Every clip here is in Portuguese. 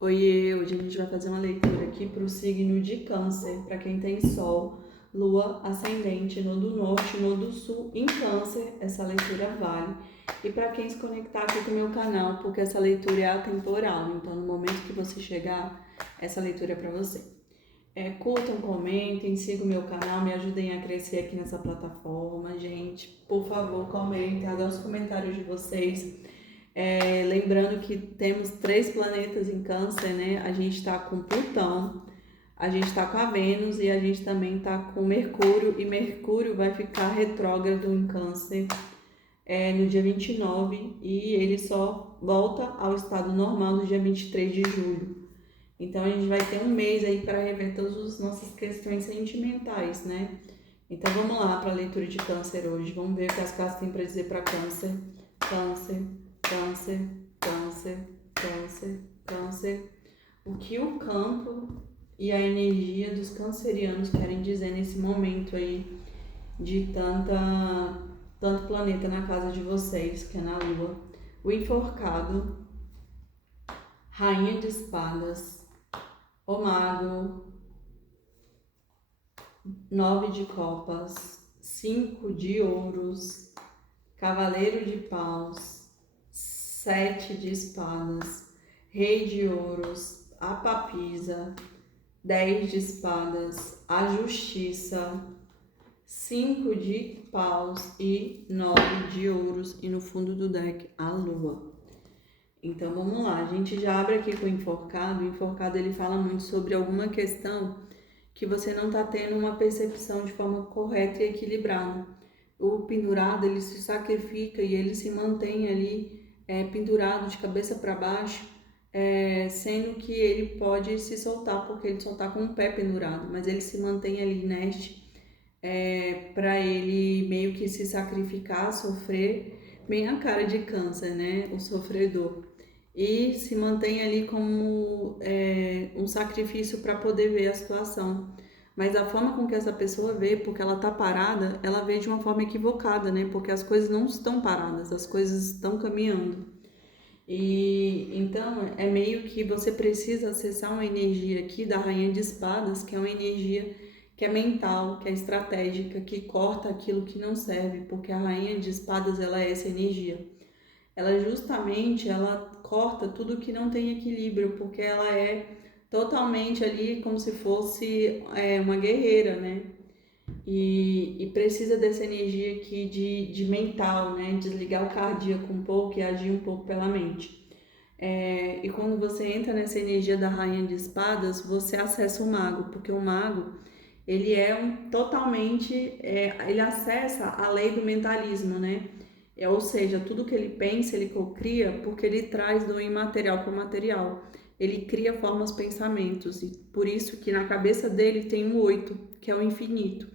Oiê, hoje a gente vai fazer uma leitura aqui para o signo de Câncer, para quem tem Sol, Lua, Ascendente, no do Norte, no do Sul, em Câncer, essa leitura vale. E para quem se conectar aqui com o meu canal, porque essa leitura é atemporal, então no momento que você chegar, essa leitura é para você. Curtam, comentem, sigam o meu canal, me ajudem a crescer aqui nessa plataforma, gente. Por favor, comentem, adoro os comentários de vocês. Lembrando que temos 3 planetas em Câncer, né? A gente está com Plutão, a gente está com a Vênus e a gente também está com Mercúrio. E Mercúrio vai ficar retrógrado em Câncer no dia 29 e ele só volta ao estado normal no dia 23 de julho. Então a gente vai ter um mês aí para rever todas as nossas questões sentimentais, né? Então vamos lá para a leitura de Câncer hoje. Vamos ver o que as cartas têm para dizer para Câncer. Câncer, Câncer, Câncer, Câncer, Câncer. O que o campo e a energia dos cancerianos querem dizer nesse momento aí de tanto planeta na casa de vocês, que é na Lua. O enforcado, Rainha de Espadas, o Mago, 9 de copas, 5 de ouros, Cavaleiro de paus, 7 de espadas, Rei de ouros, a papisa, 10 de espadas, a justiça, 5 de paus e 9 de ouros, e no fundo do deck a lua. Então vamos lá, a gente já abre aqui com o enforcado. O enforcado ele fala muito sobre alguma questão que você não está tendo uma percepção de forma correta e equilibrada. O pendurado ele se sacrifica e ele se mantém ali pendurado de cabeça para baixo, sendo que ele pode se soltar porque ele só está com o pé pendurado, mas ele se mantém ali inerte para ele meio que se sacrificar, sofrer, bem a cara de Câncer, né? O sofredor. E se mantém ali como um sacrifício para poder ver a situação. Mas a forma com que essa pessoa vê, porque ela está parada, ela vê de uma forma equivocada, né? Porque as coisas não estão paradas, as coisas estão caminhando. E então é meio que você precisa acessar uma energia aqui da Rainha de Espadas, que é uma energia que é mental, que é estratégica, que corta aquilo que não serve, porque a Rainha de Espadas ela é essa energia. Ela justamente ela corta tudo que não tem equilíbrio, porque ela é totalmente ali como se fosse uma guerreira, né? E precisa dessa energia aqui de mental, né? Desligar o cardíaco um pouco e agir um pouco pela mente. E quando você entra nessa energia da Rainha de Espadas, você acessa o mago, porque o mago ele é ele acessa a lei do mentalismo, né? Ou seja, tudo que ele pensa, ele cocria, porque ele traz do imaterial para o material. Ele cria formas, pensamentos, e por isso que na cabeça dele tem um 8, que é o infinito.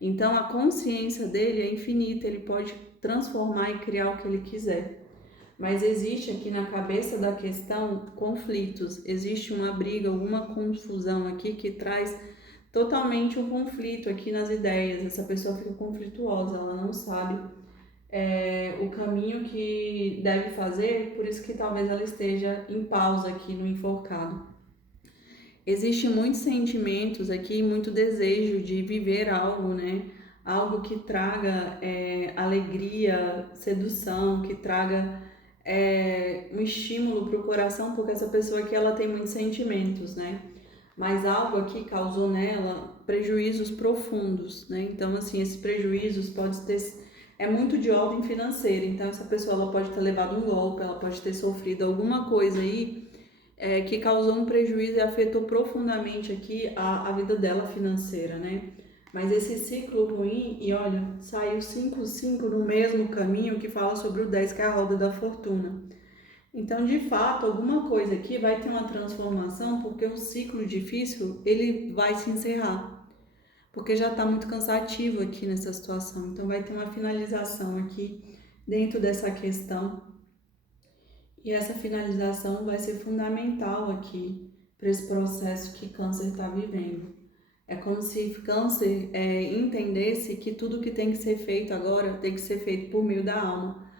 Então a consciência dele é infinita, ele pode transformar e criar o que ele quiser. Mas existe aqui na cabeça da questão conflitos, existe uma briga, alguma confusão aqui que traz totalmente um conflito aqui nas ideias. Essa pessoa fica conflituosa, ela não sabe o caminho que deve fazer, por isso que talvez ela esteja em pausa aqui no enforcado. Existem muitos sentimentos aqui, muito desejo de viver algo, né? Algo que traga alegria, sedução, que traga um estímulo para o coração, porque essa pessoa aqui ela tem muitos sentimentos, né? Mas algo aqui causou nela prejuízos profundos, né? Então, assim, esses prejuízos pode ter muito de ordem financeira. Então, essa pessoa ela pode ter levado um golpe, ela pode ter sofrido alguma coisa aí que causou um prejuízo e afetou profundamente aqui a vida dela financeira, né? Mas esse ciclo ruim, e olha, saiu 5 no mesmo caminho que fala sobre o 10, que é a roda da fortuna. Então, de fato, alguma coisa aqui vai ter uma transformação, porque o ciclo difícil, ele vai se encerrar. Porque já está muito cansativo aqui nessa situação. Então, vai ter uma finalização aqui dentro dessa questão. E essa finalização vai ser fundamental aqui para esse processo que Câncer está vivendo. É como se Câncer entendesse que tudo que tem que ser feito agora tem que ser feito por meio da alma.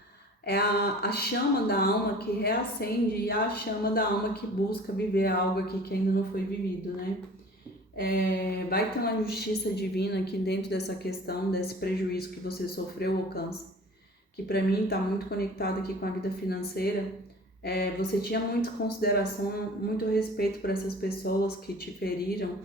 É a chama da alma que reacende e a chama da alma que busca viver algo aqui que ainda não foi vivido, né? Vai ter uma justiça divina aqui dentro dessa questão, desse prejuízo que você sofreu ou câncer, que para mim está muito conectado aqui com a vida financeira. Você tinha muita consideração, muito respeito por essas pessoas que te feriram,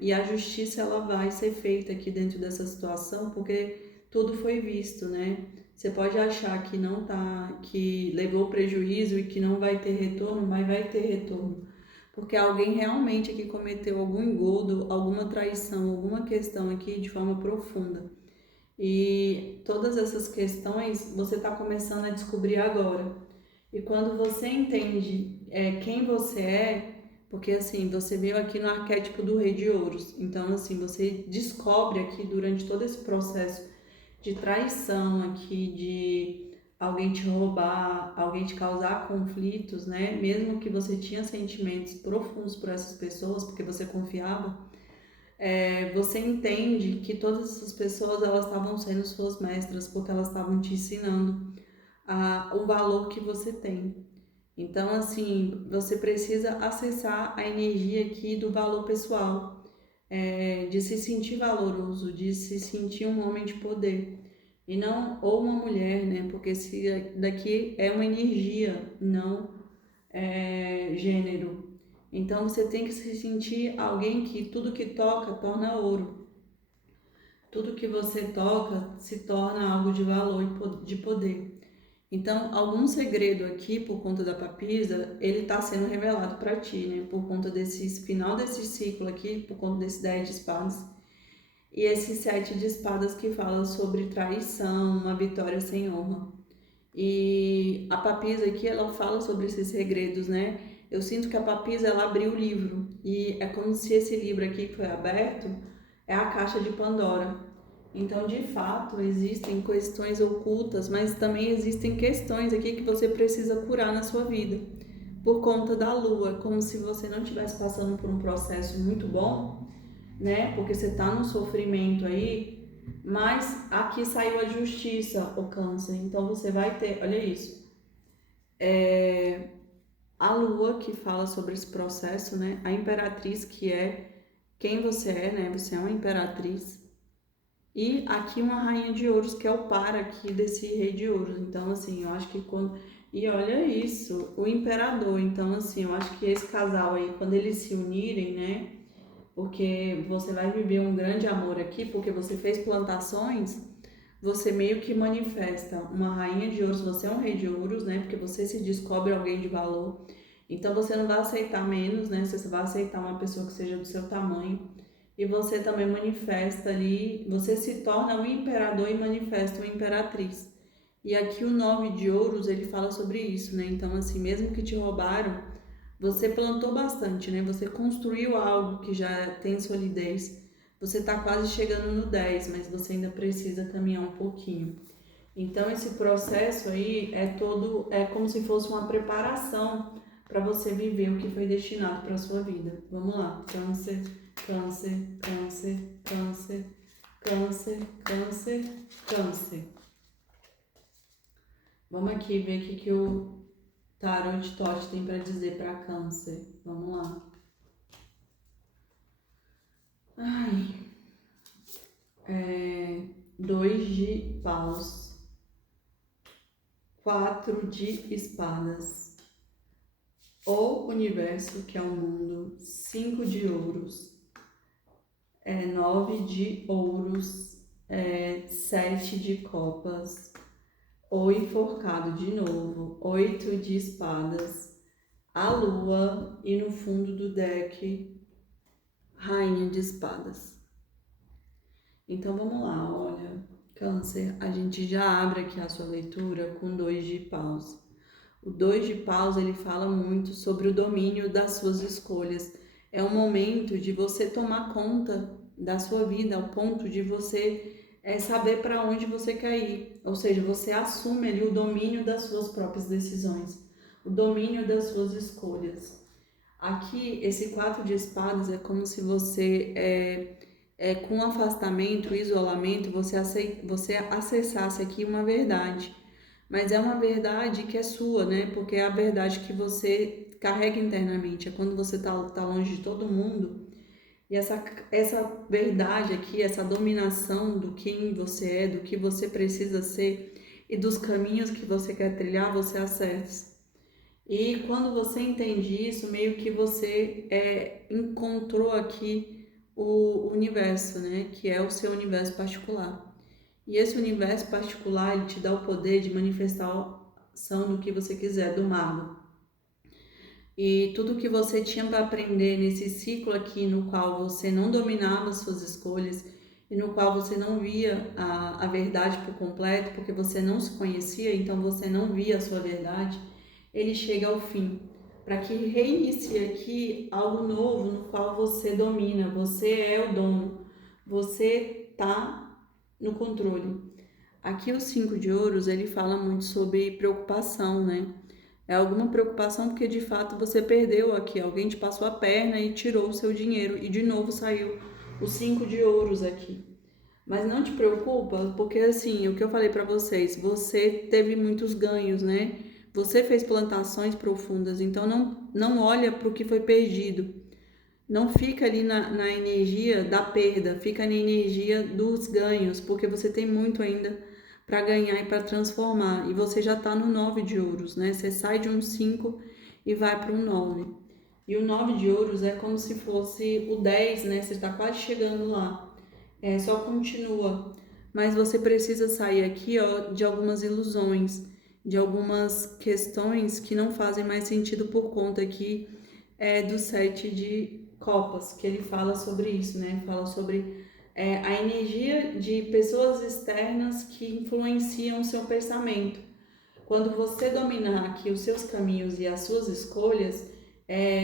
e a justiça ela vai ser feita aqui dentro dessa situação, porque tudo foi visto, né? Você pode achar que não tá, que levou prejuízo e que não vai ter retorno, mas vai ter retorno. Porque alguém realmente aqui cometeu algum engodo, alguma traição, alguma questão aqui de forma profunda. E todas essas questões você está começando a descobrir agora. E quando você entende quem você é, porque assim, você veio aqui no arquétipo do Rei de Ouros, então assim, você descobre aqui durante todo esse processo de traição aqui, de alguém te roubar, alguém te causar conflitos, né? Mesmo que você tinha sentimentos profundos por essas pessoas, porque você confiava, você entende que todas essas pessoas elas estavam sendo suas mestras, porque elas estavam te ensinando o valor que você tem. Então, assim, você precisa acessar a energia aqui do valor pessoal, de se sentir valoroso, de se sentir um homem de poder. E não, ou uma mulher, né? Porque se daqui é uma energia, não gênero. Então você tem que se sentir alguém que tudo que toca torna ouro. Tudo que você toca se torna algo de valor e de poder. Então, algum segredo aqui, por conta da papisa, ele está sendo revelado para ti, né? Por conta desse final desse ciclo aqui, por conta desse 10 de espadas. E esse 7 de espadas que fala sobre traição, uma vitória sem honra. E a papisa aqui, ela fala sobre esses segredos, né? Eu sinto que a papisa, ela abriu o livro. E é como se esse livro aqui que foi aberto é a caixa de Pandora. Então, de fato, existem questões ocultas, mas também existem questões aqui que você precisa curar na sua vida. Por conta da lua, como se você não estivesse passando por um processo muito bom, né? Porque você está no sofrimento aí, mas aqui saiu a justiça, o câncer. Então você vai ter, olha isso, a lua que fala sobre esse processo, né? A imperatriz que é quem você é, né? Você é uma imperatriz. E aqui uma rainha de ouros que é o par aqui desse rei de ouros. Então assim, eu acho que quando... E olha isso, o imperador. Então assim, eu acho que esse casal aí, quando eles se unirem, né? Porque você vai viver um grande amor aqui, porque você fez plantações, você meio que manifesta uma rainha de ouros, você é um rei de ouros, né? Porque você se descobre alguém de valor. Então você não vai aceitar menos, né? Você vai aceitar uma pessoa que seja do seu tamanho. E você também manifesta ali, você se torna um imperador e manifesta uma imperatriz. E aqui o 9 de ouros, ele fala sobre isso, né? Então assim, mesmo que te roubaram, você plantou bastante, né? Você construiu algo que já tem solidez. Você está quase chegando no 10, mas você ainda precisa caminhar um pouquinho. Então esse processo aí é como se fosse uma preparação para você viver o que foi destinado para a sua vida. Vamos lá. Câncer, câncer, câncer, câncer, câncer, câncer, câncer. Vamos aqui ver o que o Tarot Tote tem para dizer para câncer. Vamos lá. Ai. 2 de paus. 4 de espadas. O universo, que é o mundo. 5 de ouros. 9 de ouros. 7 de copas. O enforcado de novo. 8 de espadas. A lua e no fundo do deck, rainha de espadas. Então vamos lá, olha, câncer, a gente já abre aqui a sua leitura com 2 de paus. O 2 de paus, ele fala muito sobre o domínio das suas escolhas. É um momento de você tomar conta da sua vida, ao ponto de você saber para onde você quer ir. Ou seja, você assume ali o domínio das suas próprias decisões, o domínio das suas escolhas. Aqui, esse 4 de espadas é como se você, com afastamento, isolamento, você acessasse aqui uma verdade. mas é uma verdade que é sua, né? Porque é a verdade que você carrega internamente. É quando você tá longe de todo mundo. E essa verdade aqui, essa dominação do quem você é, do que você precisa ser e dos caminhos que você quer trilhar, você acessa. E quando você entende isso, meio que você encontrou aqui o universo, né? Que é o seu universo particular. E esse universo particular, ele te dá o poder de manifestação do que você quiser, do mago. E tudo que você tinha para aprender nesse ciclo aqui, no qual você não dominava as suas escolhas e no qual você não via a verdade por completo, porque você não se conhecia, então você não via a sua verdade, ele chega ao fim, para que reinicie aqui algo novo no qual você domina, você é o dono, você está no controle. Aqui o 5 de ouros, ele fala muito sobre preocupação, né? É alguma preocupação porque de fato você perdeu aqui, alguém te passou a perna e tirou o seu dinheiro e de novo saiu o 5 de ouros aqui. Mas não te preocupa, porque assim, o que eu falei para vocês, você teve muitos ganhos, né? Você fez plantações profundas, então não olha para o que foi perdido. Não fica ali na energia da perda, fica na energia dos ganhos, porque você tem muito ainda para ganhar e para transformar. E você já está no 9 de ouros, né? Você sai de um 5 e vai para um 9. E o 9 de ouros é como se fosse o 10, né? Você está quase chegando lá. Só continua. Mas você precisa sair aqui, ó, de algumas ilusões, de algumas questões que não fazem mais sentido por conta aqui do 7 de copas, que ele fala sobre isso, né? Fala sobre a energia de pessoas externas que influenciam o seu pensamento. Quando você dominar aqui os seus caminhos e as suas escolhas,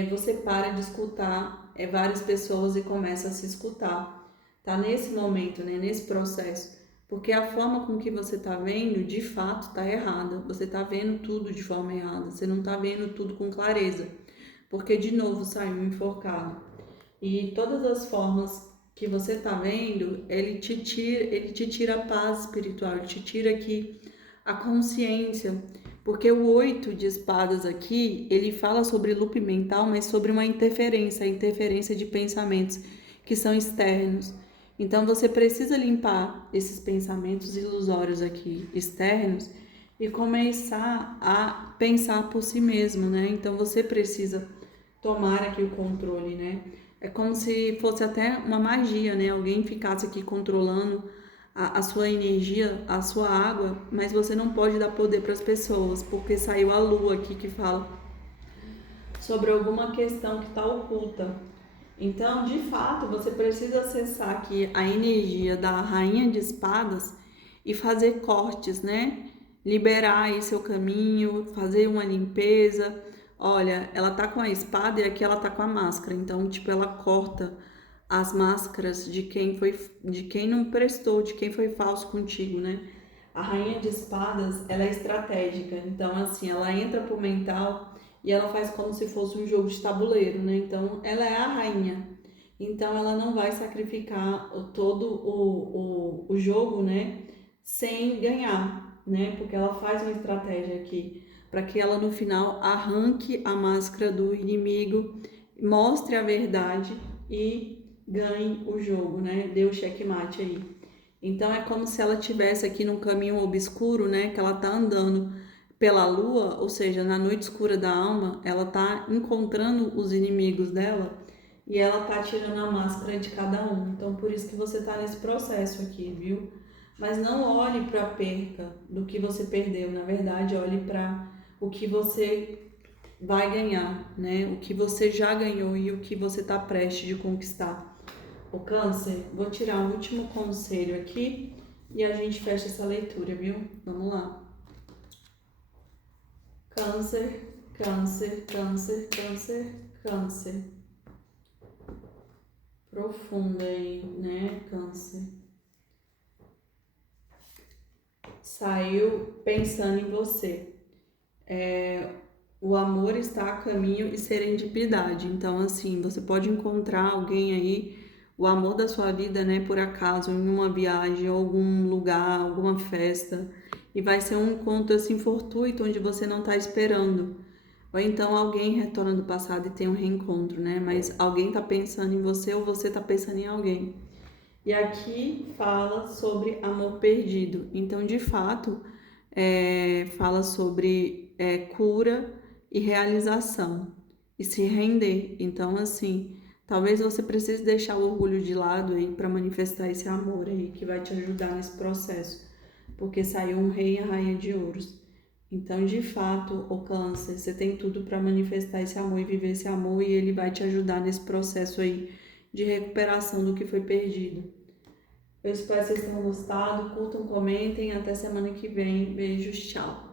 você para de escutar várias pessoas e começa a se escutar. Tá nesse momento, né? Nesse processo. Porque a forma com que você tá vendo, de fato, tá errada. Você tá vendo tudo de forma errada. Você não tá vendo tudo com clareza. Porque, de novo, saiu um enforcado. E todas as formas que você tá vendo, ele te tira a paz espiritual, ele te tira aqui a consciência, porque o 8 de espadas aqui, ele fala sobre loop mental, mas sobre uma interferência, a interferência de pensamentos que são externos. Então você precisa limpar esses pensamentos ilusórios aqui externos e começar a pensar por si mesmo, né? Então você precisa tomar aqui o controle, né? É como se fosse até uma magia, né? Alguém ficasse aqui controlando a sua energia, a sua água, mas você não pode dar poder para as pessoas, porque saiu a lua aqui que fala sobre alguma questão que está oculta. Então, de fato, você precisa acessar aqui a energia da rainha de espadas e fazer cortes, né? Liberar aí seu caminho, fazer uma limpeza. Olha, ela tá com a espada e aqui ela tá com a máscara. Então, tipo, ela corta as máscaras de quem não prestou, de quem foi falso contigo, né? A rainha de espadas, ela é estratégica. Então, assim, ela entra pro mental e ela faz como se fosse um jogo de tabuleiro, né? Então, ela é a rainha. Então, ela não vai sacrificar todo o jogo, né? Sem ganhar, né? Porque ela faz uma estratégia aqui para que ela no final arranque a máscara do inimigo, mostre a verdade e ganhe o jogo, né? Dê o checkmate aí. Então é como se ela tivesse aqui num caminho obscuro, né? Que ela tá andando pela lua, ou seja, na noite escura da alma, ela tá encontrando os inimigos dela e ela tá tirando a máscara de cada um. Então por isso que você tá nesse processo aqui, viu? Mas não olhe para a perca do que você perdeu, na verdade, olhe para o que você vai ganhar, né? O que você já ganhou e o que você está prestes de conquistar. O Câncer, vou tirar o último conselho aqui e a gente fecha essa leitura, viu? Vamos lá. Câncer, câncer, câncer, câncer, câncer. Profunda aí, né? Câncer. Saiu pensando em você. O amor está a caminho e serendipidade. Então, assim, você pode encontrar alguém aí, o amor da sua vida, né, por acaso, em uma viagem, algum lugar, alguma festa. e vai ser um encontro assim fortuito onde você não está esperando. Ou então alguém retorna do passado e tem um reencontro, né? Mas alguém está pensando em você ou você está pensando em alguém. E aqui fala sobre amor perdido. Então, de fato, fala sobre cura e realização e se render. Então, assim, talvez você precise deixar o orgulho de lado aí para manifestar esse amor aí que vai te ajudar nesse processo, porque saiu um rei e a rainha de ouros. Então, de fato, o câncer, você tem tudo para manifestar esse amor e viver esse amor, e ele vai te ajudar nesse processo aí de recuperação do que foi perdido. Eu espero que vocês tenham gostado, curtam, comentem, até semana que vem. Beijos, tchau!